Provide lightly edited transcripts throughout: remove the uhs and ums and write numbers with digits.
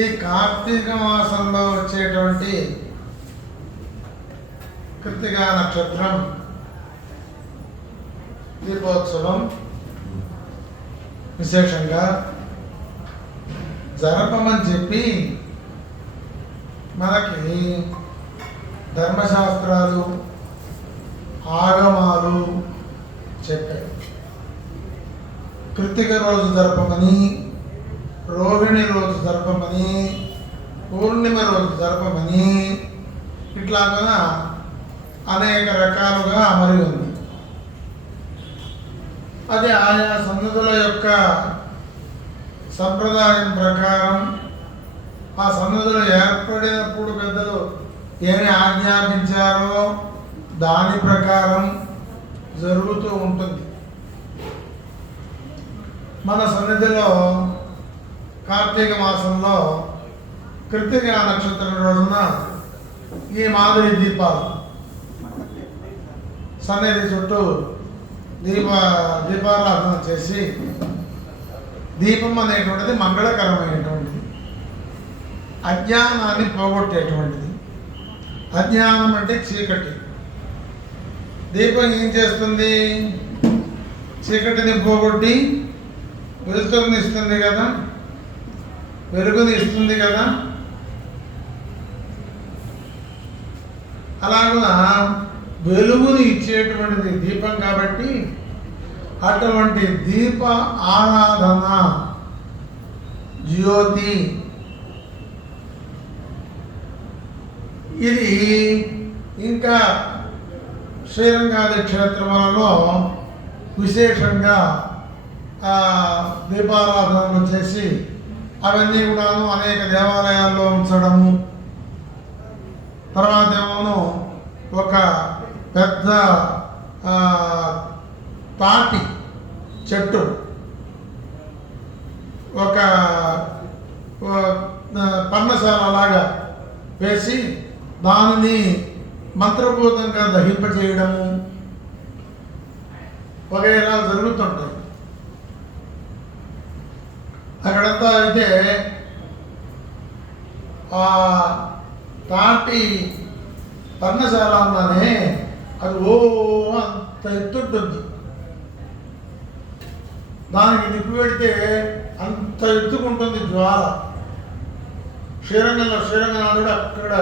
ఈ కార్తీక మాసంలో వచ్చేటువంటి కృత్తికా నక్షత్రం దీపోత్సవం విశేషంగా జరపమని చెప్పి మనకి ధర్మశాస్త్రాలు ఆగమాలు చెప్పారు. కృత్తిక రోజు జరపమని, రోహిణి రోజు జరపమని, పూర్ణిమ రోజు జరపమని, ఇట్లాగా అనేక రకాలుగా అమరి ఉంది. అది ఆయా సన్నదుల యొక్క సంప్రదాయం ప్రకారం ఆ సన్నదులు ఏర్పడినప్పుడు పెద్దలు ఏమి ఆజ్ఞాపించారో దాని ప్రకారం జరుగుతూ ఉంటుంది. మన సన్నిధిలో కార్తీక మాసంలో కృత్తికా నక్షత్రం రోజున ఈ మాదిరి దీపాలు సన్నిధి చుట్టూ దీపారాధన చేసి, దీపం అనేటువంటిది మంగళకరమైనటువంటిది, అజ్ఞానాన్ని పోగొట్టేటువంటిది. అజ్ఞానం అంటే చీకటి. దీపం ఏం చేస్తుంది? చీకటిని పోగొట్టి వెలుతురుని ఇస్తుంది కదా, వెలుగుని ఇస్తుంది కదా. అలాగా వెలుగుని ఇచ్చేటువంటిది దీపం కాబట్టి అటువంటి దీప ఆరాధన, జ్యోతి, ఇది ఇంకా శ్రీరంగాది క్షేత్రములలో విశేషంగా దీపారాధనలు చేసి అవన్నీ కూడాను అనేక దేవాలయాల్లో ఉంచడము. తర్వాత ఏమో ఒక పెద్ద తాటి చెట్టు, ఒక పర్ణశాల లాగా వేసి దానిని మంత్రపూతంగా దహింపజేయడము వగైరా జరుగుతుంటాయి. అక్కడంతా అయితే ఆ తాటి పర్ణశాల అన్ననే అది అంత ఎత్తుంటుంది. దానికి నిప్పు పెడితే అంత ఎత్తుకుంటుంది జ్వాల. శ్రీరంగనాథుడు అక్కడ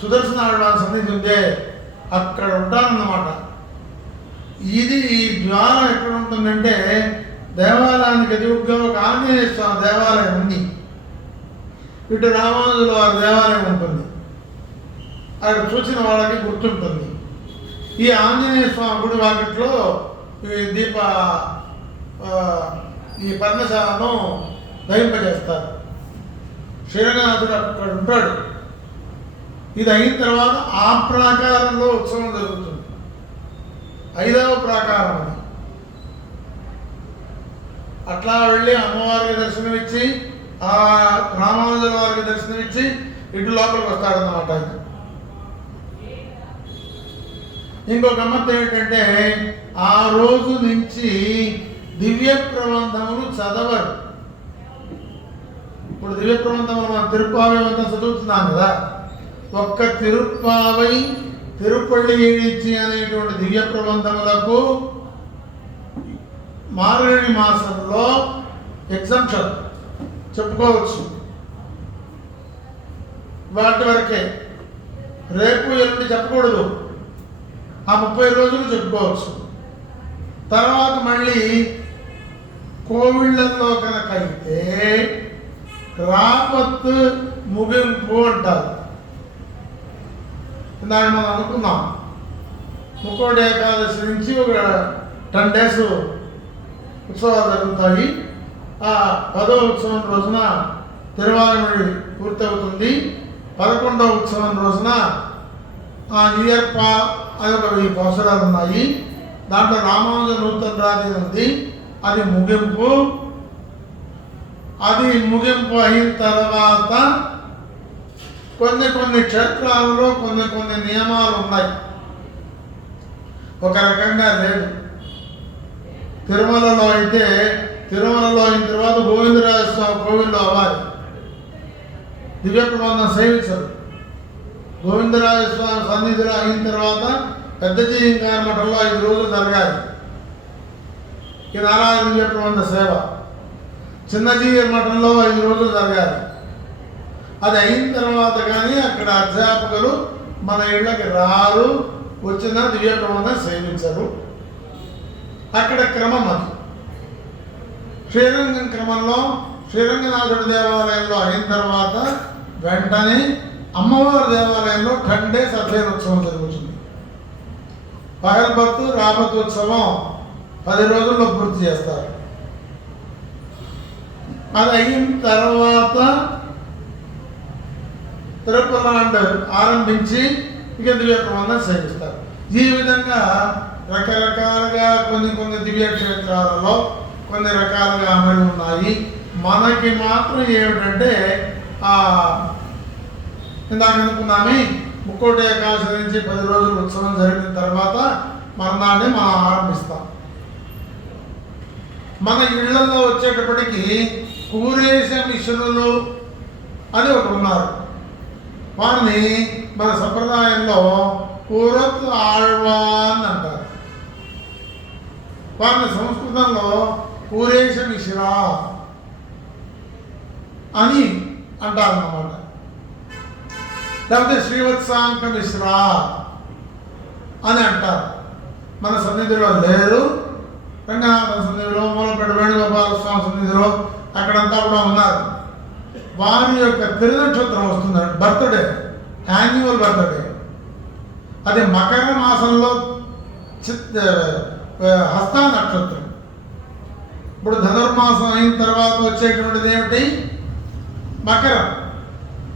సుదర్శన సన్నిధి ఉందే అక్కడ ఉంటానన్నమాట. ఇది ఈ జ్వాల ఎక్కడ ఉంటుందంటే దేవాలయానికి ఎదురుగా ఒక ఆంజనేయ స్వామి దేవాలయం ఉంది, ఇటు రామానుజుల వారి దేవాలయం ఉంటుంది. అక్కడ చూసిన వాళ్ళకి గుర్తుంటుంది. ఈ ఆంజనేయ స్వామి గుడి వాకిట్లో ఈ పర్ణశాలను దహింపజేస్తారు. శ్రీరంగనాథుడు అక్కడ ఉంటాడు. ఇది అయిన తర్వాత ఆ ప్రాకారంలో ఉత్సవం జరుగుతుంది. 5వ ప్రాకారం అది. అట్లా వెళ్ళి అమ్మవారికి దర్శనమిచ్చి ఆ రామానుజుల వారికి దర్శనమిచ్చి ఇటు లోపలికి వస్తాడన్నమాట. ఇంకొక గమ్మత్తు ఏమిటంటే ఆ రోజు నుంచి దివ్య ప్రబంధములు చదవరు. ఇప్పుడు దివ్య ప్రబంధములు మనం తిరుప్పావై అంతా చదువుతున్నాం కదా. ఒక్క తిరుప్పావై, తిరుపల్లి ఏడిచి అనేటువంటి దివ్య ప్రబంధములకు మార్గళి మాసంలో ఎగ్జంప్షన్ చెప్పుకోవచ్చు. వాటి వరకే, రేపు ఎల్లుండి చెప్పకూడదు. ఆ 30 రోజులు చెప్పుకోవచ్చు. తర్వాత మళ్ళీ కోవిళ్ళల్లో కనుక అయితే రాపత్ ముగింపు అంటారు. దాన్ని మనం అనుకున్నాం. ముక్కోటి ఏకాదశి నుంచి ఒక 10 days ఉత్సవాలు జరుగుతాయి. ఆ 10వ ఉత్సవం రోజున తిరువారమడి పూర్తవుతుంది. 11వ ఉత్సవం రోజున న్యూ ఇయర్ అది ఒక 1000 సంవత్సరాలు ఉన్నాయి. దాంట్లో రామానుజ నూతన రాత్రి ఉంది, అది ముగింపు. అది ముగింపు అయిన తర్వాత కొన్ని క్షేత్రాలలో కొన్ని నియమాలు ఉన్నాయి. ఒక రకంగా లేదు. తిరుమలలో అయితే తిరుమలలో అయిన తర్వాత గోవిందరాజ స్వామి కోవిల్లో అవ్వాలి. దివ్య ప్రబంధం సేవించరు. గోవిందరాజ స్వామి సన్నిధిలో అయిన తర్వాత పెద్ద జీవింకార మఠంలో 5 రోజులు జరగాలి ఈ నారాయణ దివ్య ప్రబంధ సేవ. చిన్నజీవి మఠంలో 5 రోజులు జరగాలి. అది అయిన తర్వాత కానీ అక్కడ అధ్యాపకులు మన ఇళ్ళకి రారు, వచ్చిన దివ్య ప్రబంధం సేవించరు. అక్కడ క్రమం అది. శ్రీరంగం క్రమంలో శ్రీరంగనాథుడి దేవాలయంలో అయిన తర్వాత వెంటనే అమ్మవారి దేవాలయంలో 10 days అధ్యయనోత్సవం జరుగుతుంది. పగల్బత్తు రాబత్తు ఉత్సవం 10 రోజుల్లో పూర్తి చేస్తారు. అది అయిన తర్వాత తిరుపలాండ్ ఆరంభించి ఇక దివ్య ప్రబంధం సేవిస్తారు. ఈ విధంగా రకరకాలుగా కొన్ని దివ్య క్షేత్రాలలో కొన్ని రకాలుగా అమలు ఉన్నాయి. మనకి మాత్రం ఏమిటంటే ఇందాక అనుకున్నామే ముక్కోటి ఏకాదశి నుంచి 10 రోజులు ఉత్సవం జరిగిన తర్వాత మర్నాడే మనం ఆరంభిస్తాం. మన ఇళ్లలో వచ్చేటప్పటికి కూరేశ మిశ్రులు అని ఒకరు ఉన్నారు. వారిని మన సంప్రదాయంలో కూరత్ ఆళ్వాన్ అంటారు. వారిని సంస్కృతంలో కూరేశ మిశ్రా అని అంటారు అన్నమాట. లేకపోతే శ్రీవత్సాంక మిశ్రా అని అంటారు. మన సన్నిధిలో లేరు. రంగనాథం సన్నిధిలో, మూలపేట వేణుగోపాల స్వామి సన్నిధిలో అక్కడంతా కూడా ఉన్నారు. వారి యొక్క తిరునక్షత్రం వస్తుందండి, బర్త్డే, యాన్యువల్ బర్త్డే. అది మకర మాసంలో హస్త నక్షత్రం. ఇప్పుడు ధనుర్మాసం అయిన తర్వాత వచ్చేటువంటిది ఏమిటి?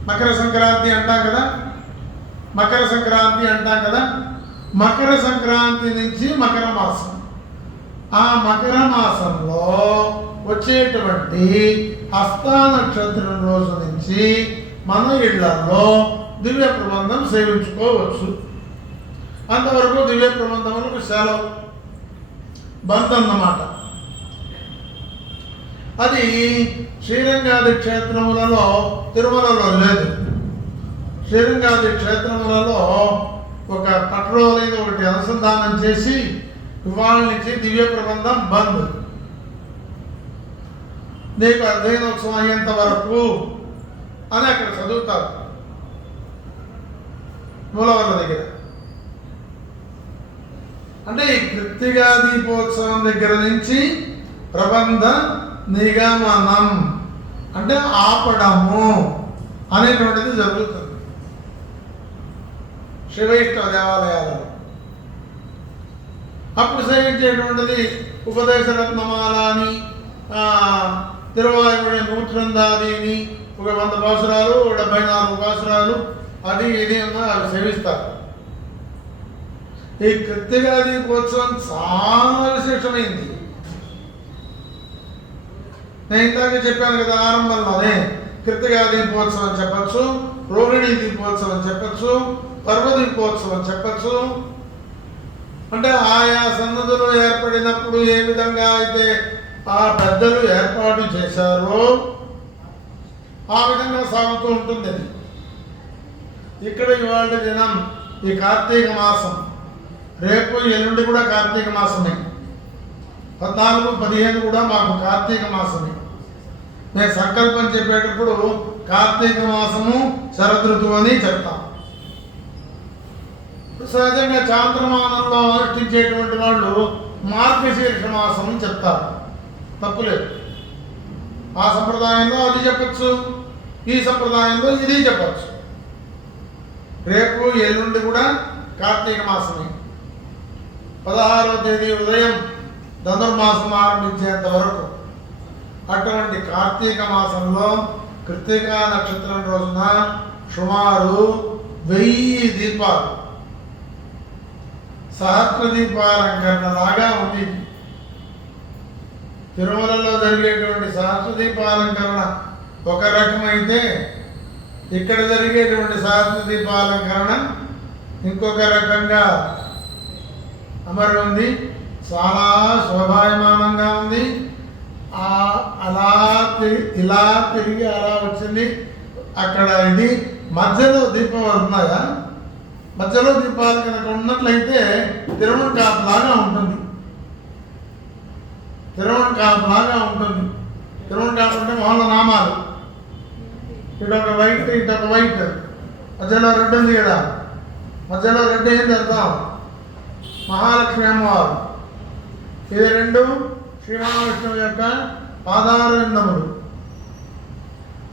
మకర సంక్రాంతి అంటాం కదా. మకర సంక్రాంతి నుంచి మకర మాసం. ఆ మకర మాసంలో వచ్చేటువంటి హస్త నక్షత్రం రోజు నుంచి మన ఇళ్లలో దివ్య ప్రబంధం సేవించుకోవచ్చు. అంతవరకు దివ్య ప్రబంధములకు సెలవు బంద్ అన్నమాట. అది శ్రీరంగాది క్షేత్రములలో, తిరుమలలో లేదు. శ్రీరంగాది క్షేత్రములలో ఒక పట్రోలిని ఒకటి అనుసంధానం చేసి ఇవాళ నుంచి దివ్య ప్రబంధం బంద్, నీకు అధ్యయనోత్సవం అయ్యేంత వరకు అని అక్కడ చదువుతారు మూలవర్ల దగ్గర. అంటే ఈ కృత్తిగా దీపోత్సవం దగ్గర నుంచి ప్రబంధ నిగమనం అంటే ఆపడము అనేటువంటిది జరుగుతుంది శివైష్ణవ దేవాలయాలలో. అప్పుడు సేవించేటువంటిది ఉపదేశ రత్నమాల అని, తిరువాయుడి నూట్రందాది అని, ఒక 100 పాసురాలు, 74 పాసురాలు, అది ఇది అన్నా అవి సేవిస్తారు. ఈ కృత్తిగా దీపోత్సవం చాలా విశేషమైంది. నేను ఇందాక చెప్పాను కదా ఆరంభంలోనే, కృత్తిగా దీపోత్సవం చెప్పచ్చు, రోహిణి దీపోత్సవం చెప్పచ్చు, పర్వ దీపోత్సవం చెప్పచ్చు. అంటే ఆయా సన్నదులు ఏర్పడినప్పుడు ఏ విధంగా అయితే ఆ పెద్దలు ఏర్పాటు చేశారో ఆ విధంగా సాగుతూ ఉంటుంది. ఇక్కడ ఇవాళ దినం ఈ కార్తీక మాసం, రేపు ఎల్లుండి కూడా కార్తీక మాసమే, 14, 15 కూడా మాకు కార్తీక మాసమే. మేము సంకల్పం చెప్పేటప్పుడు కార్తీక మాసము శరదృతువు అని చెప్తాం. సహజంగా చాంద్రమానంలో అనుష్ఠించేటువంటి వాళ్ళు మార్గశీర్ష మాసం అని చెప్తారు, తప్పులేదు. ఆ సంప్రదాయంలో అది చెప్పచ్చు, ఈ సంప్రదాయంలో ఇది చెప్పచ్చు. రేపు ఎల్లుండి కూడా కార్తీక మాసమే. 16వ తేదీ ఉదయం ధనుర్మాసం ఆరంభించేంత వరకు అటువంటి కార్తీక మాసంలో కృత్తికా నక్షత్రం రోజున సుమారు 1000 దీపాలు, సహస్ర దీపాలంకరణ లాగా ఉంది. తిరుమలలో జరిగేటువంటి సహస్ర దీపాలంకరణ ఒక రకమైతే ఇక్కడ జరిగేటువంటి సహస్ర దీపాలంకరణ ఇంకొక రకంగా అమరు ఉంది. చాలా శోభాయమానంగా ఉంది. అలా ఇలా తిరిగి అలా వచ్చింది. అక్కడ ఇది మధ్యలో దీపం ఉన్నాయా, మధ్యలో దీపాలు కనుక ఉన్నట్లయితే తిరుమల కాపులాగా ఉంటుంది. తిరుమల కాపులాగా ఉంటుంది. తిరుమల కాపు అంటే మొహల నామాలు, ఇటొక వైట్ ఇటొక వైట్, మధ్యలో రెడ్ ఉంది కదా, మధ్యలో రెడ్ ఏం అర్థం? మహాలక్ష్మి అమ్మవారు. ఇది రెండు శ్రీ మహావిష్ణువు యొక్క పాదారవిందములు.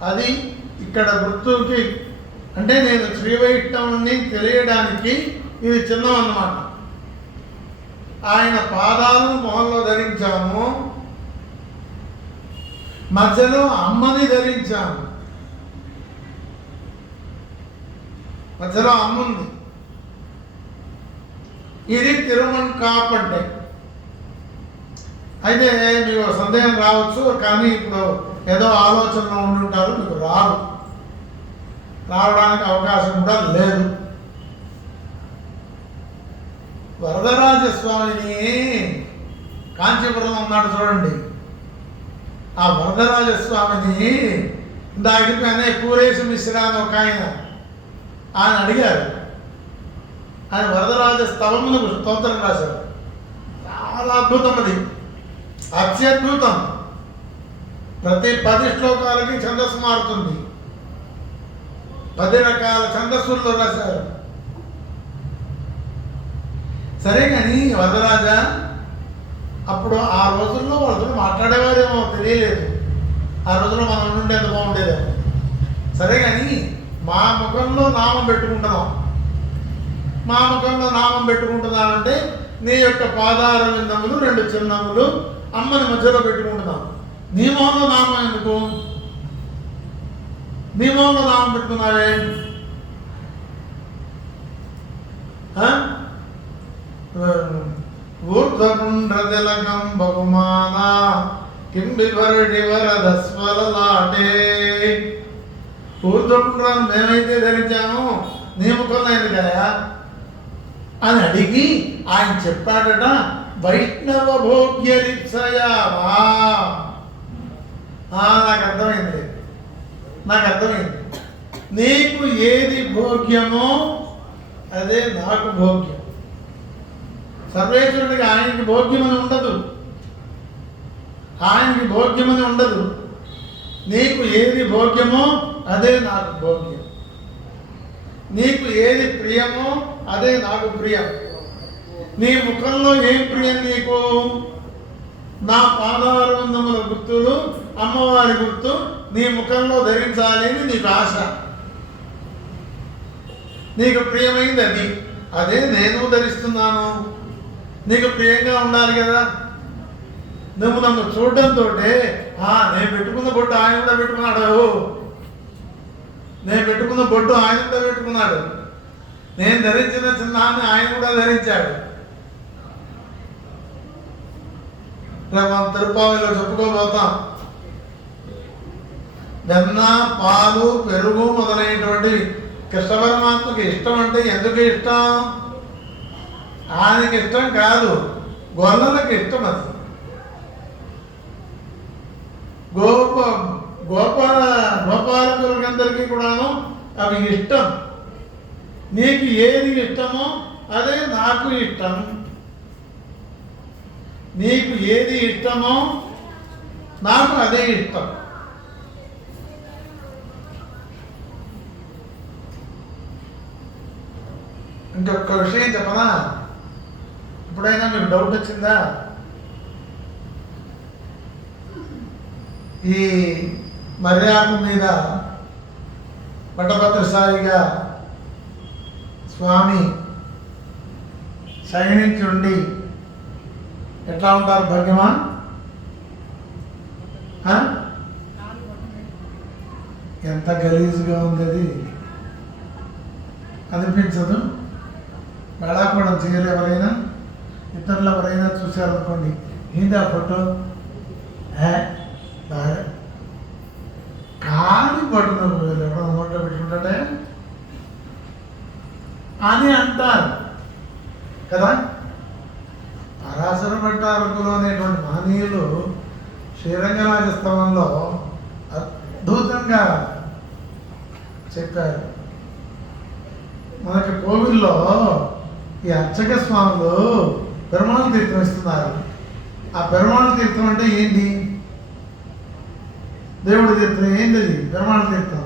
అది ఇక్కడ గుర్తుకి అంటే నేను శ్రీ వైష్ణవుని తెలియడానికి ఇది చిన్నం అన్నమాట. ఆయన పాదాలను మొహంలో ధరించాము, మధ్యలో అమ్మని ధరించాము. మధ్యలో అమ్మ ఉంది. ఇది తిరుమల కాపు అంటే. అయితే మీకు సందేహం రావచ్చు, కానీ ఇప్పుడు ఏదో ఆలోచనలో ఉండుంటారు, మీకు రావడానికి అవకాశం కూడా లేదు. వరదరాజస్వామిని కాంచీపురంలో ఉన్నాడు చూడండి. ఆ వరదరాజస్వామిని ఇందాకనే కూరేసి మిశ్రా అని ఒక ఆయన అడిగారు. ఆయన వరదరాజ స్తవమునకు స్తోత్రం రాశారు. చాలా అద్భుతం, అది అత్యద్భుతం. ప్రతి 10 శ్లోకాలకి ఛందస్సు మారుతుంది. 10 రకాల ఛందస్సుల్లో రాశారు. సరే కానీ వరదరాజా, అప్పుడు ఆ రోజుల్లో వాళ్ళతో మాట్లాడేవారేమో తెలియలేదు. ఆ రోజుల్లో మనం నుండి ఎంత బాగుండేదేమో. సరే కానీ మా ముఖంలో నామం పెట్టుకుంటున్నాం. మా ముఖంలో నామం పెట్టుకుంటున్నానంటే నీ యొక్క పాదారవిందములు 2 చిన్నములు అమ్మని మధ్యలో పెట్టుకుంటున్నాం. నీ మొహంలో నామం ఎందుకు? నీ మొహంలో నామం పెట్టుకున్నావే? ఊర్ధ్వపుండ్రతిలకం బహుమాన కిం బిభర్డి వరదస్వలలాటే. ఊర్ధ్వపుండ్రాన్ని మేమైతే ధరించామో నీ ముఖంలో ఎందుకయా అని అడిగి ఆయన చెప్పాడట, వైష్ణవ భోగ్యలిప్సయావా. నాకు అర్థమైంది. నీకు ఏది భోగ్యమో అదే నాకు భోగ్యం. సర్వేశ్వరుడికి ఆయనకి భోగ్యమని ఉండదు. నీకు ఏది భోగ్యమో అదే నాకు భోగ్యం. నీకు ఏది ప్రియమో అదే నాకు ప్రియం. నీ ముఖంలో ఏం ప్రియం నీకు? నా పాదారవిందముల గుర్తులు, అమ్మవారి గుర్తు నీ ముఖంలో ధరించాలి అని నీకు ఆశ. నీకు ప్రియమైంది అది, అదే నేను ధరిస్తున్నాను. నీకు ప్రియంగా ఉండాలి కదా. నువ్వు నన్ను చూడడంతో నేను పెట్టుకున్న బొట్టు ఆయన కూడా పెట్టుకున్నాడు, నేను పెట్టుకున్న బొట్టు ఆయన కూడా పెట్టుకున్నాడు, నేను ధరించిన చిన్నాన్ని ఆయన కూడా ధరించాడు. మనం తిరుపావిలో చెప్పుకోబోతాం. వెన్న, పాలు, పెరుగు మొదలైనటువంటి కృష్ణ పరమాత్మకి ఇష్టం. అంటే ఎందుకు ఇష్టం? ఆయనకి ఇష్టం కాదు, గొల్లలకి ఇష్టం. అది గోపాలకులందరికీ కూడాను అవి ఇష్టం. నీకు ఏది ఇష్టమో అదే నాకు ఇష్టం. నీకు ఏది ఇష్టమో నాకు అదే ఇష్టం. ఇంకొక విషయం చెప్పనా? ఎప్పుడైనా మీకు డౌట్ వచ్చిందా? ఈ మర్యాద మీద పట్టభద్రసారిగా స్వామి శయనించి ఉండి ఎట్లా ఉంటారు భాగ్యమా? ఎంత గలీజుగా ఉంది అది, అనిపించదు? బడాకోవడం చేయరు. ఎవరైనా ఇతరులు ఎవరైనా చూశారనుకోండి, ఏంటి ఆ ఫోటో కాని పట్టు ఎవడో నోట్లో పెట్టుకుంటాడే అని అంటారు కదా. పరాశర భట్టారకులు అనేటువంటి మహనీయులు శ్రీరంగ విధంగా చెప్పారు. మనకి కోవిల్లో ఈ అర్చక స్వాములు పెరుమాళ తీర్థం ఇస్తున్నారు. ఆ పెరుమాళ తీర్థం అంటే ఏంటి? దేవుడి తీర్థం ఏంటి? అది పెరుమాళ తీర్థం.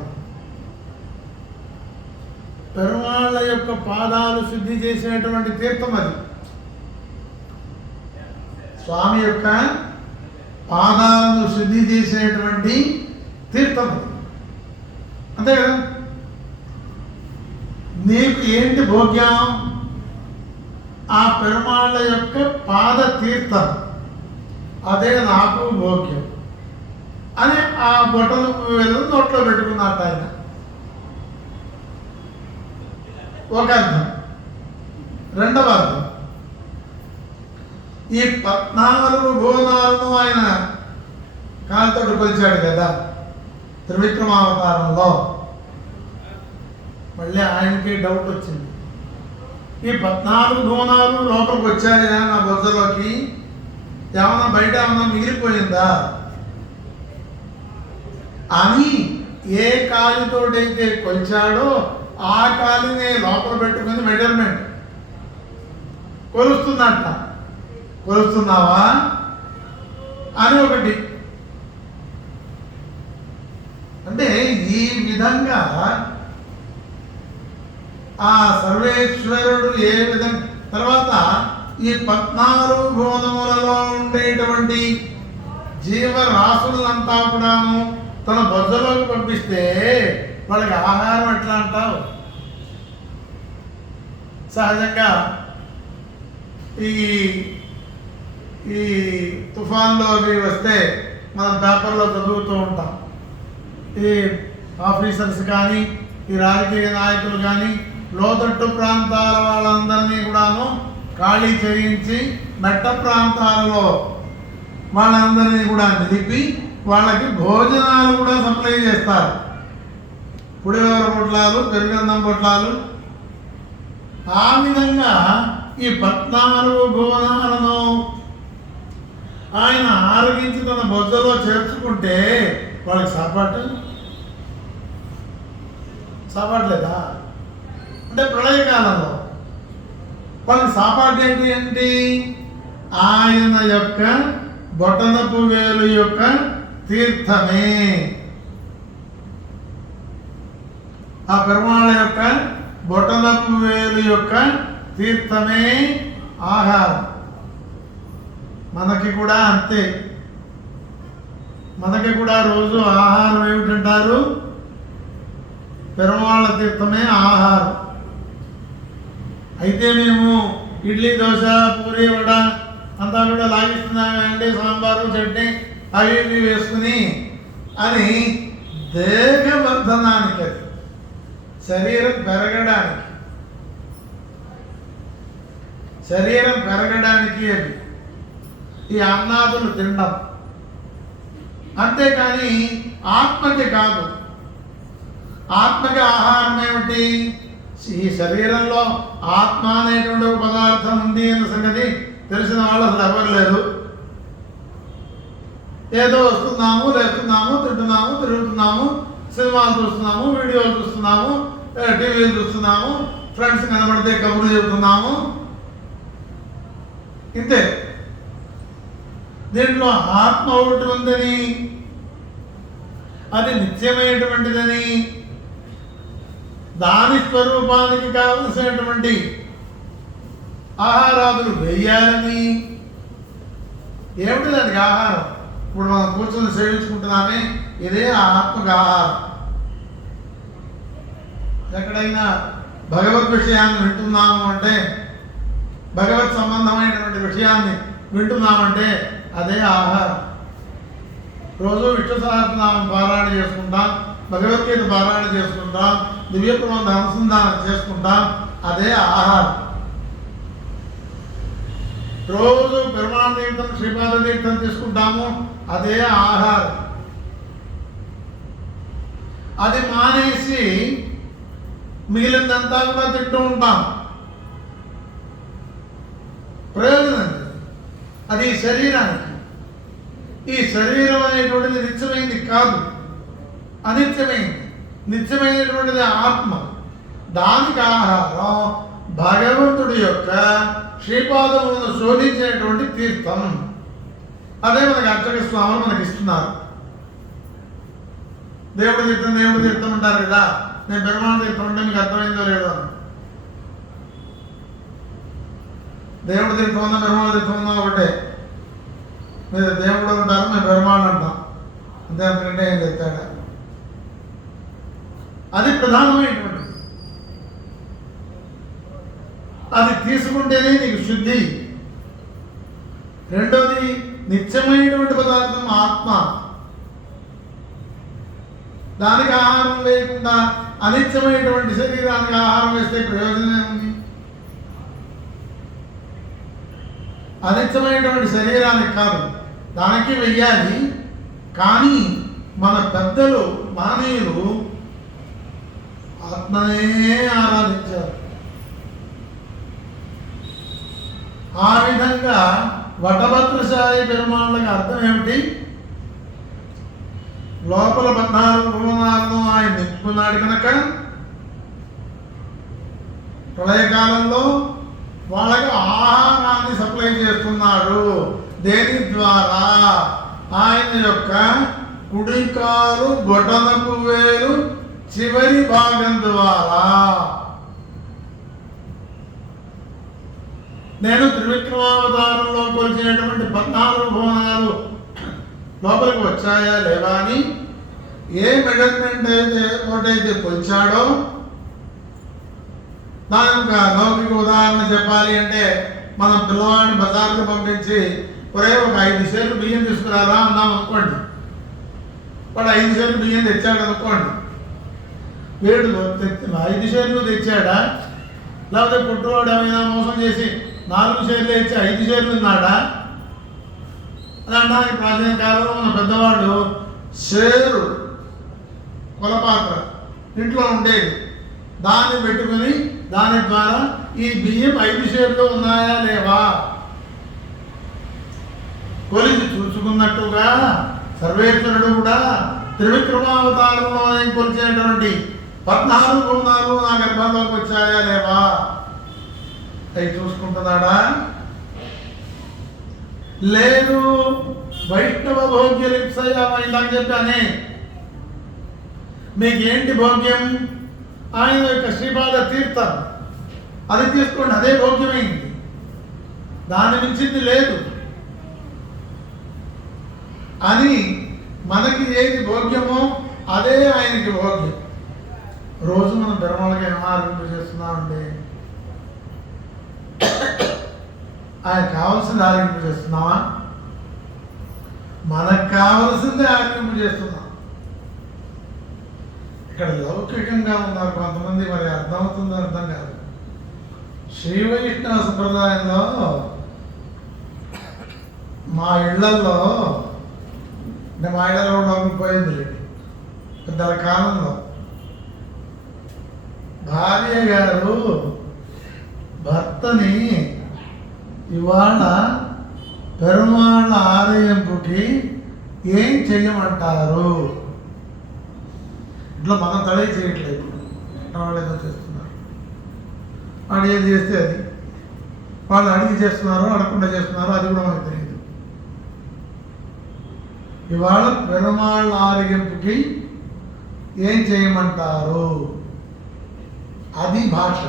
పెరుమాళ్ళ యొక్క పాదాలు శుద్ధి చేసినటువంటి తీర్థం అది. స్వామి యొక్క పాదాలను శుద్ధి చేసినటువంటి తీర్థం అది. అంతే కదా? నీకు ఏంటి భోగ్యం? ఆ పెరుమాళ్ళ యొక్క పాద తీర్థం, అదే నాకు భోగ్యం అని ఆ బొట్టలు వెళ్ళి నోట్లో పెట్టుకున్నట్టు ఆయన. ఒక అర్థం. రెండవ అర్థం, ఈ 14 భువనాలను ఆయన కాలుతోటి కొలిచాడు కదా త్రివిక్రమావతారంలో. మళ్ళీ ఆయనకి డౌట్ వచ్చింది, ఈ 14 భువనాలు లోపలికి వచ్చాయా నా బొజ్జలోకి? ఏమన్నా బయట ఏమన్నా మిగిలిపోయిందా అని ఏ కాలితోటైతే కొలిచాడో ఆ కాలిని లోపల పెట్టుకుని మెజర్మెంట్ కొలుస్తున్నట్ట. కొలుస్తున్నావా అని ఒకటి. అంటే ఈ విధంగా ఆ సర్వేశ్వరుడు ఏ విధంగా తర్వాత ఈ 14 భువనములలో ఉండేటువంటి జీవరాశులంతా కూడాను తన బొజ్జలోకి పంపిస్తే వాళ్ళకి ఆహారం ఎట్లా అంటావు? సహజంగా ఈ ఈ తుఫాన్లో అవి వస్తే మనం పేపర్లో చదువుతూ ఉంటాం. ఈ ఆఫీసర్స్ కానీ ఈ రాజకీయ నాయకులు కానీ లోతట్టు ప్రాంతాల వాళ్ళందరినీ కూడాను ఖాళీ చేయించి మెట్ట ప్రాంతాలలో వాళ్ళందరినీ కూడా నిలిపి వాళ్ళకి భోజనాలు కూడా సప్లై చేస్తారు. పులిహోర పొట్లాలు, పెరుగన్నం పొట్లాలు. ఆ విధంగా ఈ 14 భువనాలను ఆయన ఆరగించి తన బొజ్జలో చేర్చుకుంటే వాళ్ళకి సాపాట్లేదా? అంటే ప్రళయకాలంలో వాళ్ళకి సాపాటు ఏంటి? ఆయన యొక్క బొటనపు వేలు యొక్క తీర్థమే, ఆ పెరుమాళ యొక్క బొటనపు వేలు యొక్క తీర్థమే ఆహారం. మనకి కూడా అంతే. మనకి కూడా రోజు ఆహారం ఏమిటంటారు? పెరుమాళ తీర్థమే ఆహారం. అయితే మేము ఇడ్లీ, దోశ, పూరి, వడ అంతా కూడా లాగిస్తున్నామండి, సాంబారు, చట్నీ అవి ఇవి వేసుకుని అని దేహవర్ధనానికి, అది శరీరం పెరగడానికి అవి ఈ అన్నాదులు తినడం. అంతేకాని ఆత్మకి కాదు. ఆత్మకి ఆహారం ఏమిటి? ఈ శరీరంలో ఆత్మ అనేటువంటి ఒక పదార్థం ఉంది అన్న సంగతి తెలిసిన వాళ్ళు అసలు ఎవరు లేరు. ఏదో వస్తున్నాము, లేస్తున్నాము, తింటున్నాము, తిరుగుతున్నాము, సినిమాలు చూస్తున్నాము, వీడియోలు చూస్తున్నాము, టీవీలు చూస్తున్నాము, ఫ్రెండ్స్ కనబడితే కబుర్లు చెబుతున్నాము, ఇంతే. దీంట్లో ఆత్మ ఒకటి ఉందని, అది నిత్యమైనటువంటిదని, దాని స్వరూపానికి కావలసినటువంటి ఆహారాదులు వేయాలని. ఏమిటి దానికి ఆహారం? ఇప్పుడు మనం కూర్చొని సేవించుకుంటున్నామే, ఇదే ఆత్మకు ఆహారం. ఎక్కడైనా భగవద్ విషయాన్ని వింటున్నాము అంటే, భగవత్ సంబంధమైనటువంటి విషయాన్ని వింటున్నామంటే అదే ఆహారం. రోజు విష్ణు సహస్రనామం పారాయణ చేసుకుంటాం, భగవద్గీత పారాయణ చేసుకుంటాం, దివ్య ప్రబంధ అనుసంధానం చేసుకుంటాం, అదే ఆహారం. రోజు పెరుమాళ తీర్థం, శ్రీపాద తీర్థం తీసుకుంటాము, అదే ఆహారం. అది మానేసి మిగిలిందంతా కూడా తింటూ ఉంటాం. ప్రయోజనం అది శరీరానికి. ఈ శరీరం అనేటువంటిది నిత్యమైంది కాదు. అనిత్యమైంది. నిత్యమైనటువంటిది ఆత్మ. దానికి ఆహారం భగవంతుడి యొక్క శ్రీపాదములను శోధించేటువంటి తీర్థం. అదే మనకి అర్చక స్వాములు మనకి ఇస్తున్నారు. దేవుడి తీర్థం అంటారు కదా. నేను పెరుమాళ తీర్థం అంటే మీకు అర్థమైందో లేదో అని. దేవుడి తీర్థం ఉందా పెరుమాళ తీర్థం ఉందా ఒకటే. మీరు దేవుడు అంటారు, మేము పెరుమాళ్ళు అంటాం. అంతే, అంతకంటే ఏం తెచ్చాడా. అది ప్రధానమైనటువంటిది. అది తీసుకుంటేనే నీకు శుద్ధి. రెండోది నిత్యమైనటువంటి పదార్థం ఆత్మ. దానికి ఆహారం లేకుండా అనిత్యమైనటువంటి శరీరానికి ఆహారం వేస్తే ప్రయోజనం ఉంది. అనిత్యమైనటువంటి శరీరానికి కాదు, దానికి వెయ్యాలి. కానీ మన పెద్దలు మానవులు ఆత్మనే ఆరాధించారు. ఆ విధంగా వటభద్రశాయి పెరుమాళ్ళకి అర్థం ఏమిటి? లోపల 14 భువనాలను ఆయన నింపుకున్నాడు కనుక ప్రళయకాలంలో వాళ్ళకి ఆహారాన్ని సప్లై చేస్తున్నాడు. దేని ద్వారా? ఆయన యొక్క కుడికాలు బొటనపు వేలు చివరి భాగం ద్వారా. నేను త్రివిక్రమావతారంలో కొలిచినటువంటి 14 భువనాలు లోపలికి వచ్చాయా లేవా అని ఏ మెజర్మెంట్ అయితే ఒకటైతే కొలిచాడో, దాని యొక్క లౌకిక ఉదాహరణ చెప్పాలి అంటే మనం పిల్లవాడిని బజార్కు పంపించి ఒరే ఒక 5 షేర్లు బియ్యం తీసుకురారా అన్నాం అనుకోండి. వాడు 5 షేర్లు బియ్యం తెచ్చాడు అనుకోండి. వీడు 5 షేర్లు తెచ్చాడా, లేకపోతే పుట్టువాడు ఏమైనా మోసం చేసి 4 షేర్లు ఇచ్చి 5 షేర్లు ఉన్నాడా అని అనడానికి ప్రాచీన కాలంలో మన పెద్దవాళ్ళు షేరు కొలపాత్ర ఇంట్లో ఉండేది. దాన్ని పెట్టుకుని దాని ద్వారా ఈ బియ్యం 5 షేర్లు ఉన్నాయా లేవా కొలిచి చూసుకున్నట్టుగా సర్వేశ్వరుడు కూడా త్రివిక్రమావతారంలో కొలిచేటువంటి 14 భువనాలు నా గర్భంలోకి వచ్చాయా లేవా అవి చూసుకుంటున్నాడా? లేదు. వైష్ణవ భోగ్య లిప్సయ ఇందాక చెప్పానే. మీకేంటి భోగ్యం? ఆయన యొక్క శ్రీపాద తీర్థం, అది తీసుకోండి, అదే భోగ్యమైంది. దాని మించింది లేదు అని మనకి ఏది భోగ్యమో అదే ఆయనకి భోగ్యం. రోజు మనం పెరుమాళకి ఆరోగ్యం చేస్తున్నామండి. ఆయన కావాల్సింది ఆరోగ్యం చేస్తున్నావా? మనకు కావలసింది ఆరోగ్యం చేస్తున్నాం. ఇక్కడ లౌకికంగా ఉన్నారు కొంతమంది, మరి అర్థమవుతుందో అర్థం కాదు. శ్రీ వైష్ణవ సంప్రదాయంలో మా ఇళ్లలో, అంటే మా ఇళ్లలో కూడా పోయింది పెద్దల కాలంలో, భార్య గారు భర్తని ఇవాళ పెరుమాళ్ళ ఆలయంపుకి ఏం చెయ్యమంటారు? ఇట్లా మనం తడే చేయట్లేదు, వాళ్ళు ఏదో చేస్తున్నారు. వాడు ఏది చేస్తే అది, వాళ్ళు అడిగి చేస్తున్నారు అడగకుండా చేస్తున్నారు, అది కూడా మనకు తెలియదు. ఇవాళ పెరుమాళ్ళ ఆలయంపుకి ఏం చేయమంటారు? అది భాష.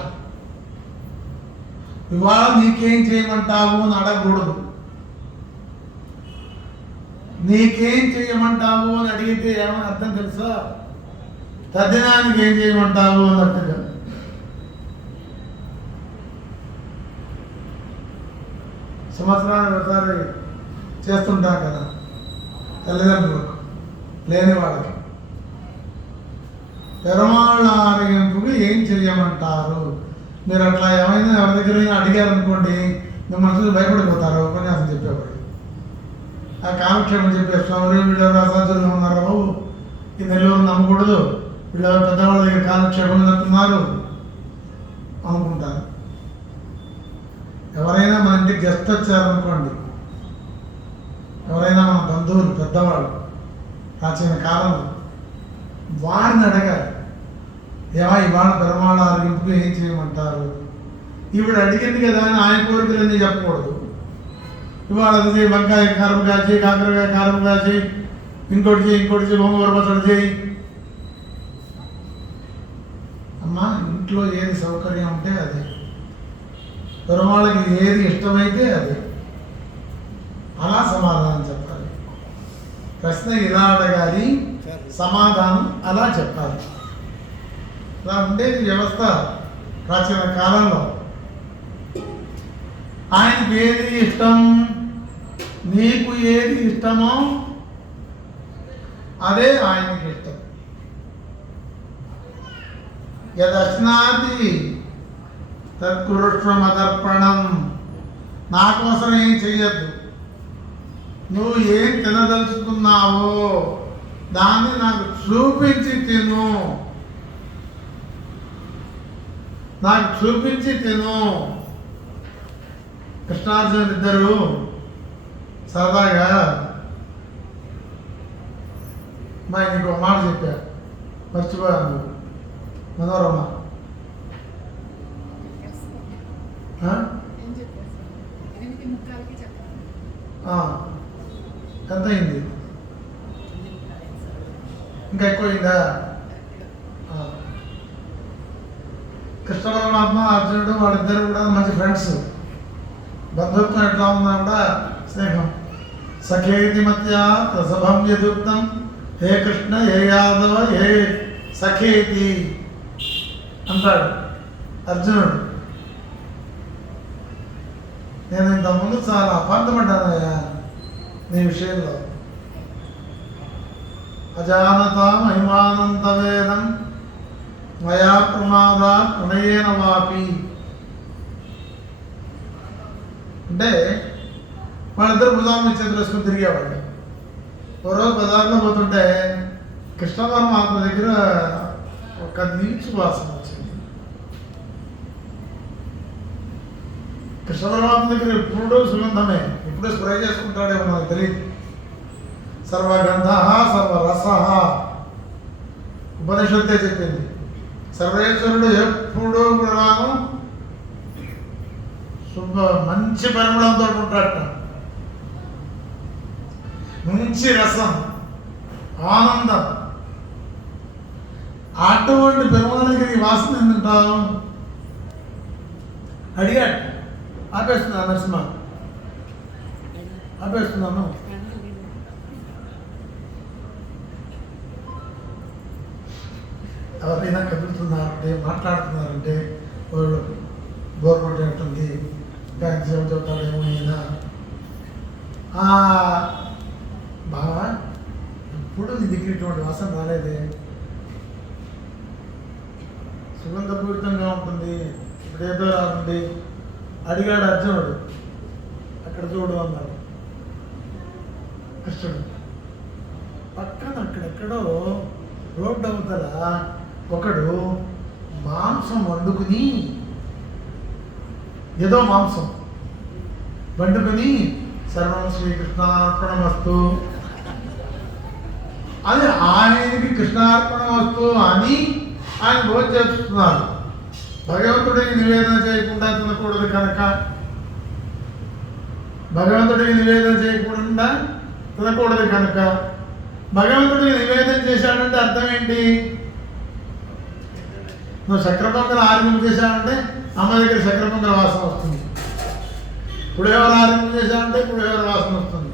ఇవాళ నీకేం చేయమంటావు అని అడగకూడదు. నీకేం చేయమంటావు అని అడిగితే ఏమని అర్థం తెలుసా? తద్దినానికి ఏం చేయమంటావు అన్నట్టుగా. సంవత్సరానికి ఒకసారి చేస్తుంటాం కదా తల్లిదండ్రులకు, లేని వాళ్ళకి. పెరుమాళ్ళ ఆరగింపుకి ఏం చెయ్యమంటారు? మీరు అట్లా ఏమైనా ఎవరి దగ్గర అడిగారనుకోండి, మీ మనసులు భయపడిపోతారు. ఉపన్యాసం చెప్పేవాడు ఆ కాలక్షేమం చెప్పేస్తాము. వీళ్ళెవరు అసాధ్యులు ఉన్నారు బాబు, ఈ నెల్లూరు నమ్మకూడదు, వీళ్ళెవరు పెద్దవాళ్ళ దగ్గర కాలక్షేపం జరుగుతున్నారు అనుకుంటారు. ఎవరైనా మన ఇంటికి గెస్ట్ వచ్చారనుకోండి, ఎవరైనా మన బంధువులు పెద్దవాళ్ళు ప్రాచీన కాలంలో వాడిని అడగాలి, ఇవాళ పెరమాళ ఆరోగ్యంకు ఏం చేయమంటారు, ఇప్పుడు అడిగింది కదా అని ఆయన కోరికలన్నీ చెప్పకూడదు. ఇవాళ అది చేయి, వంకాయ కారం కాచి, కాకరకాయ కారం కాచి, ఇంకోటి చేయి గోంగూర పచ్చడి చేయి. అమ్మా, ఇంట్లో ఏది సౌకర్యం ఉంటే అది, పెరమాళకి ఏది ఇష్టమైతే అది, అలా సమాధానం చెప్పాలి. ప్రశ్న ఇలా అడగాలి, సమాధానం అలా చెప్పాలి. ఇలా ఉండేది వ్యవస్థ ప్రాచీన కాలంలో. ఆయనకి ఏది ఇష్టం, నీకు ఏది ఇష్టమో అదే ఆయనకి ఇష్టం. యదశ్నాతి తత్కృష్ణమదర్పణం. నా కోసం ఏం చెయ్యొద్దు, నువ్వు ఏం తినదలుచుకున్నావో దాన్ని నాకు చూపించి తిను, నాకు చూపించి తిను. కృష్ణార్జునులు ఇద్దరు సరదాగా మా నీకు ఒక మాట చెప్పారు, మర్చిపోయాను. నువ్వు మనోరమ ఎంత అయింది? ఇంకా ఎక్కువైందా? కృష్ణ పరమాత్మ అర్జునుడు వాళ్ళిద్దరు కూడా మంచి ఫ్రెండ్స్. బంధుత్వం ఎట్లా ఉన్నా కూడా స్నేహం. సఖేతి మధ్య ప్రసభం యదుక్తం, హే కృష్ణ హే యాదవ హే సఖేతి అంటాడు అర్జునుడు. నేను ఇంతకుముందు చాలా అపార్థపడ్డానయ్యా నీ విషయంలో. అజానత మహిమానంత వేదం మయా ప్రమాద ప్రణయేన వాపి. అంటే వాళ్ళిద్దరు భుజాన్ని చేతులు వేసుకుని తిరిగేవాళ్ళు. ఓ రోజు బజార్లో పోతుంటే కృష్ణ పరమాత్మ దగ్గర ఒక నీచు వాసన వచ్చింది. కృష్ణ పరమాత్మ దగ్గర ఎప్పుడూ సుగంధమే, ఎప్పుడూ స్ప్రే చేసుకుంటాడేమో నాకు తెలియదు. సర్వగంధ సర్వరస ఉపనిషత్తే చెప్పింది. సర్వేశ్వరుడు ఎప్పుడూ కూడాను మంచి పరిమళంతో ఉంటాడట. మంచి రసం, ఆనందం. అటువంటి పెరుమాళగిరి వాసన ఎందుంటావు అడిగాడు. ఆపేస్తున్నా నరసింహ, ఆపేస్తున్నాను. ఎవరైనా కదులుతున్నారంటే మాట్లాడుతున్నారంటే వాళ్ళు బోర్ కొట్టేస్తుంది, ఇంకా ఎంతసేపు చెప్తాడేమో అయినా. బాగా ఇప్పుడు నీ దగ్గర ఇటువంటి వాసన రాలేదే, సుగంధపూరితంగా ఉంటుంది, ఇప్పుడేదో రానుంది. అడిగాడు అర్జునుడు. అక్కడ చూడు అన్నాడు కృష్ణుడు. పక్కన అక్కడెక్కడో రోడ్డు అవతల ఒకడు మాంసం వండుకుని, ఏదో మాంసం వండుకుని సర్వం శ్రీకృష్ణార్పణమస్తు అని ఆయనకి కృష్ణార్పణమస్తు అని ఆయన భోజనం చేస్తున్నారు. భగవంతుడికి నివేదన చేయకుండా తినకూడదు కనుక, భగవంతుడికి నివేదన చేయకుండా తినకూడదు కనుక, భగవంతుడికి నివేదన చేశాడంటే అర్థం ఏంటి? నువ్వు చక్ర పొంగల్ ఆరంభం చేశావంటే అమ్మ దగ్గర చక్ర పొంగల్ వాసన వస్తుంది. పులిహోర ఆరంభం చేశావంటే పులిహోర వాసన వస్తుంది.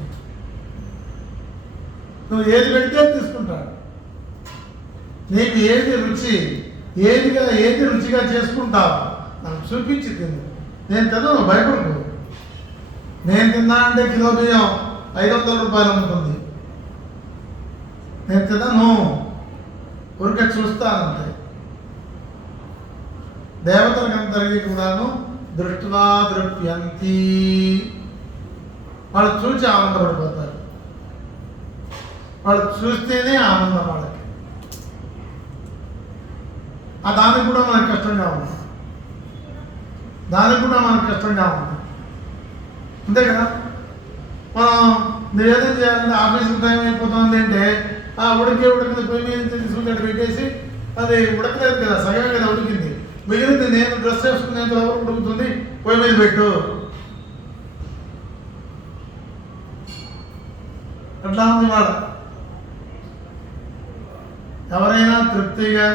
నువ్వు ఏది పెడితే తీసుకుంటాడు. నీకు ఏది రుచి, ఏది రుచిగా చేసుకుంటావు నాకు చూపించి తిను. నేను తినను, భయపడకు. నేను తిన్నా అంటే కిలో బియ్యం 500 రూపాయలు అమ్ముతుంది. నేను తినను, ఊరికే చూస్తానంటే. దేవతలకందరికీ కూడాను దృష్టివా దృప్యంతి, వాళ్ళు చూసి ఆనందపడిపోతారు. వాళ్ళు చూస్తేనే ఆనందం వాళ్ళకి. దానికి కూడా మనకు కష్టంగా ఉంది, దానికి కూడా మనకు కష్టంగా ఉంది. అంతే కదా. మనం నివేదన చేయాలంటే ఆఫీసుకు టైం అయిపోతుంది అంటే ఆ ఉడికింది పొయ్యి మీద తీసుకుంటే పెట్టేసి అది ఉడకలేదు కదా, సగమే కదా ఉడికింది, మిగిలింది నేను డ్రెస్ వేసుకునేంత వరకు ఉడుకుతుంది, పొయ్యి మీద పెట్టు. ఎట్లా ఉంది వాళ్ళ? ఎవరైనా తృప్తిగా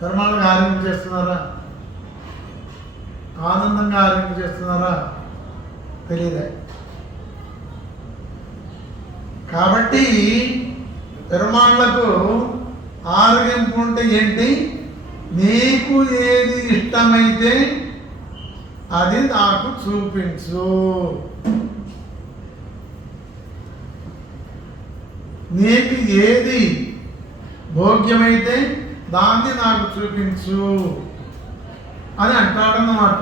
పెరుమాళ్ళకి ఆరోగ్యం చేస్తున్నారా? ఆనందంగా ఆరోగ్యం చేస్తున్నారా? తెలియలే. కాబట్టి పెరుమాళ్ళకు ఆరోగ్యం ఉంటే ఏంటి? నీకు ఏది ఇష్టమైతే అది నాకు చూపించు. నీకు ఏది భోగ్యమైతే దాన్ని నాకు చూపించు అని అంటాడన్నమాట.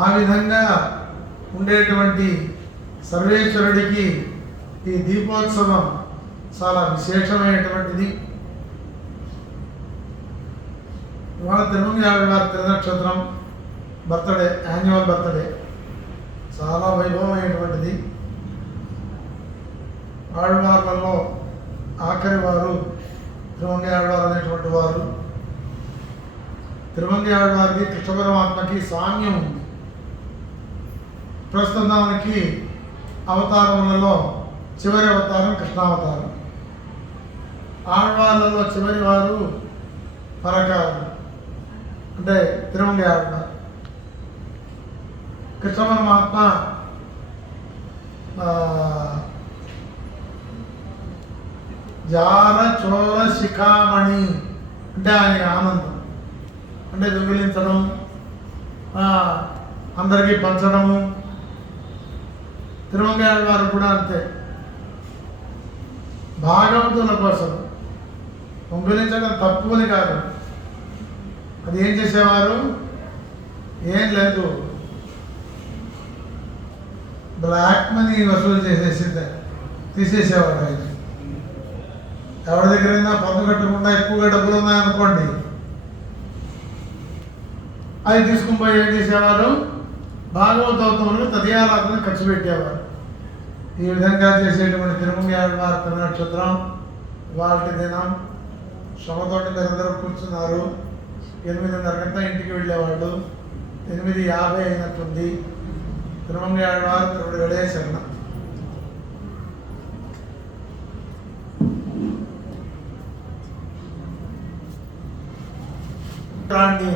ఆ విధంగా ఉండేటువంటి సర్వేశ్వరుడికి ఈ దీపోత్సవం చాలా విశేషమైనటువంటిది. ఇవాళ తిరుమంగారు గారి తిరునక్షత్రం బర్త్డే, యాన్యువల్ బర్త్డే, చాలా వైభవమైనటువంటిది. ఆళ్వార్లలో ఆఖరి వారు తిరుమంగై ఆళ్వార్ అనేటువంటి వారు. తిరుమంగై ఆళ్వారికి కృష్ణ పరమాత్మకి సామ్యం ఉంది. ప్రస్తుతానికి అవతారములలో చివరి అవతారం కృష్ణావతారం. ఆళ్వార్లలో చివరి వారు పరకాలు, అంటే తిరుమంగై ఆళ్వార్. కృష్ణ పరమాత్మ జాల చోళ శిఖామణి అంటే ఆయన ఆనందం, అంటే దొంగిలించడం, అందరికీ పంచడము. తిరుమంగై ఆళ్వారు కూడా అంతే. భాగవతుల కోసం దొంగిలించడం తప్పు అని కాదు, అది ఏం చేసేవారు? ఏం లేదు, బ్లాక్ మనీ వసూలు చేసేసింది, తీసేసేవాడు ఆయన. ఎవరి దగ్గరైనా పన్ను కట్టకుండా ఎక్కువగా డబ్బులు ఉన్నాయనుకోండి, అది తీసుకుని పోయి ఏం చేసేవారు? భాగవతోత్తములు తదియారాధన ఖర్చు పెట్టేవారు. ఈ విధంగా చేసేటువంటి తిరుమంగై ఆళ్వార్ తిరునక్షత్రం వాటి దినం శ్రమతోటి నిరంతరం కూర్చున్నారు. 8:30 ఇంటికి వెళ్ళేవాళ్ళు. 8:50 అయినట్టుంది. తిరుమంగై ఆళ్వార్ తిరువడిగడే శరణం. రాండి